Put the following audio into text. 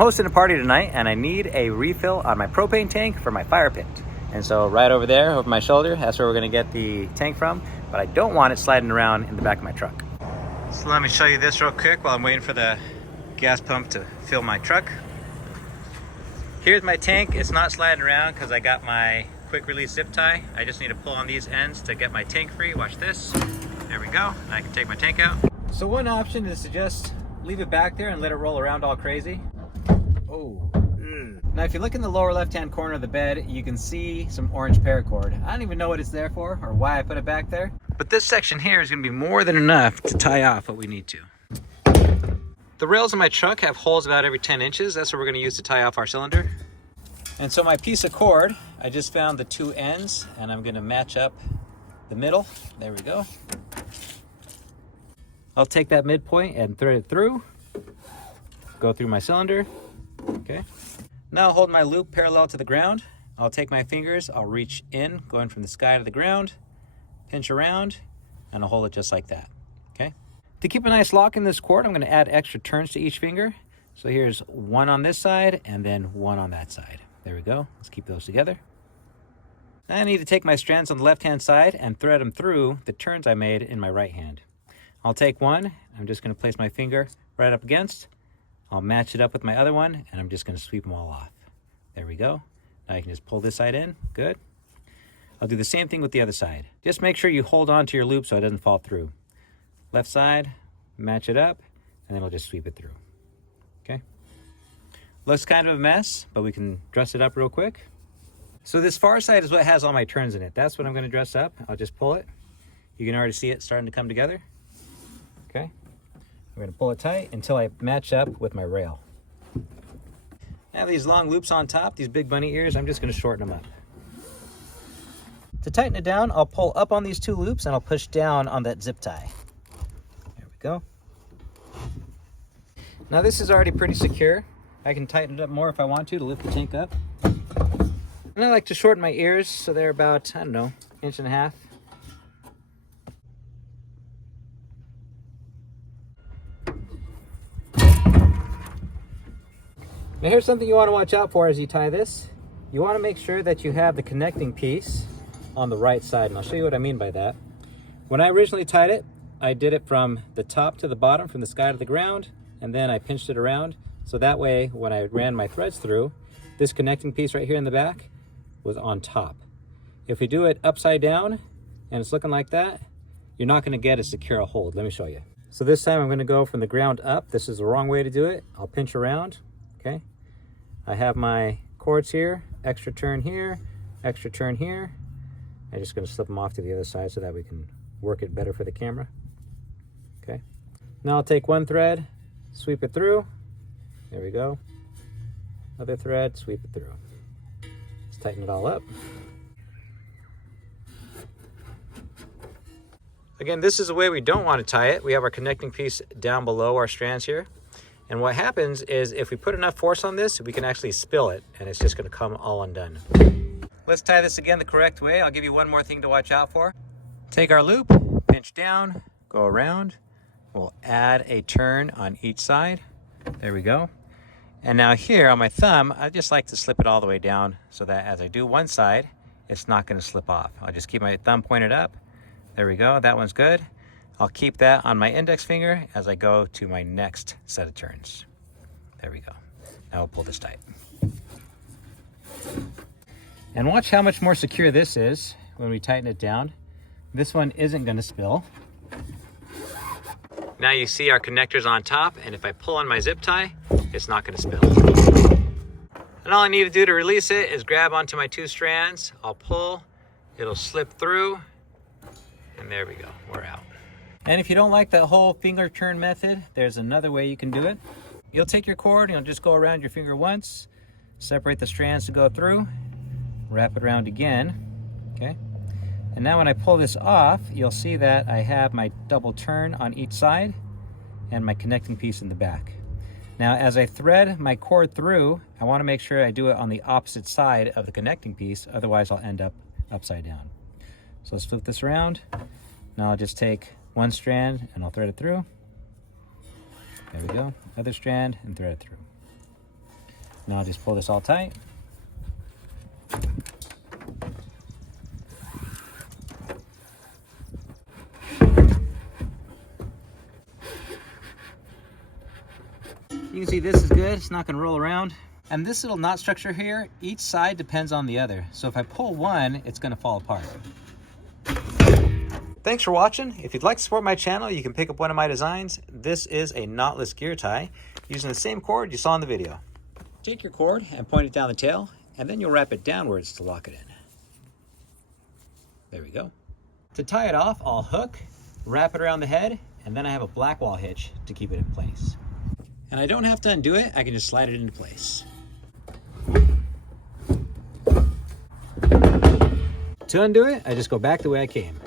hosting a party tonight and I need a refill on my propane tank for my fire pit. And so right over there, over my shoulder, that's where we're gonna get the tank from, but I don't want it sliding around in the back of my truck. So let me show you this real quick while I'm waiting for the gas pump to fill my truck. Here's my tank. It's not sliding around because I got my quick release zip tie. I just need to pull on these ends to get my tank free. Watch this. There we go. I can take my tank out. So one option is to just leave it back there and let it roll around all crazy. Oh. Now if you look in the lower left hand corner of the bed, you can see some orange paracord. I don't even know what it's there for or why I put it back there. But this section here is going to be more than enough to tie off what we need to. The rails in my truck have holes about every 10 inches. That's what we're going to use to tie off our cylinder. And so my piece of cord, I just found the two ends and I'm going to match up the middle. There we go. I'll take that midpoint and thread it through. Go through my cylinder. Okay. Now I'll hold my loop parallel to the ground. I'll take my fingers, I'll reach in, going from the sky to the ground, pinch around, and I'll hold it just like that. Okay. To keep a nice lock in this cord, I'm going to add extra turns to each finger. So here's one on this side and then one on that side. There we go. Let's keep those together. Now I need to take my strands on the left-hand side and thread them through the turns I made in my right hand. I'll take one. I'm just going to place my finger right up against. I'll match it up with my other one, and I'm just going to sweep them all off. There we go. Now I can just pull this side in. Good. I'll do the same thing with the other side. Just make sure you hold on to your loop so it doesn't fall through. Left side, match it up, and then we'll just sweep it through. Okay. Looks kind of a mess, but we can dress it up real quick. So this far side is what has all my turns in it. That's what I'm going to dress up. I'll just pull it. You can already see it starting to come together. Okay. I'm going to pull it tight until I match up with my rail. I have these long loops on top, these big bunny ears. I'm just going to shorten them up. To tighten it down, I'll pull up on these two loops and I'll push down on that zip tie. There we go. Now this is already pretty secure. I can tighten it up more if I want to lift the tank up. And I like to shorten my ears so they're about, I don't know, 1.5 inches. Now here's something you want to watch out for as you tie this. You want to make sure that you have the connecting piece on the right side, and I'll show you what I mean by that. When I originally tied it, I did it from the top to the bottom, from the sky to the ground, and then I pinched it around. So that way, when I ran my threads through, this connecting piece right here in the back was on top. If we do it upside down and it's looking like that, you're not going to get as secure a hold. Let me show you. So this time I'm going to go from the ground up. This is the wrong way to do it. I'll pinch around. Okay. I have my cords here, extra turn here, extra turn here. I'm just going to slip them off to the other side so that we can work it better for the camera. Okay. Now I'll take one thread, sweep it through. There we go. Another thread, sweep it through. Let's tighten it all up. Again, this is the way we don't want to tie it. We have our connecting piece down below our strands here. And what happens is if we put enough force on this, we can actually spill it and it's just going to come all undone. Let's tie this again the correct way. I'll give you one more thing to watch out for. Take our loop, pinch down, go around. We'll add a turn on each side. There we go. And now here on my thumb, I just like to slip it all the way down so that as I do one side, it's not going to slip off. I'll just keep my thumb pointed up. There we go. That one's good. I'll keep that on my index finger as I go to my next set of turns. There we go. Now we'll pull this tight. And watch how much more secure this is when we tighten it down. This one isn't going to spill. Now you see our connectors on top, and if I pull on my zip tie, it's not going to spill. And all I need to do to release it is grab onto my two strands. I'll pull, it'll slip through, and there we go, we're out. And if you don't like that whole finger turn method, there's another way you can do it. You'll take your cord and you'll just go around your finger once, separate the strands to go through, wrap it around again, okay? And now when I pull this off, you'll see that I have my double turn on each side and my connecting piece in the back. Now as I thread my cord through, I want to make sure I do it on the opposite side of the connecting piece, otherwise I'll end up upside down. So let's flip this around. Now I'll just take one strand and I'll thread it through. There we go. Other strand and thread it through. Now I'll just pull this all tight. You can see this is good, it's not gonna roll around. And this little knot structure here, each side depends on the other. So if I pull one, it's gonna fall apart. Thanks for watching. If you'd like to support my channel, you can pick up one of my designs. This is a knotless gear tie using the same cord you saw in the video. Take your cord and point it down the tail, and then you'll wrap it downwards to lock it in. There we go. To tie it off, I'll hook, wrap it around the head, and then I have a black wall hitch to keep it in place. And I don't have to undo it, I can just slide it into place. To undo it, I just go back the way I came.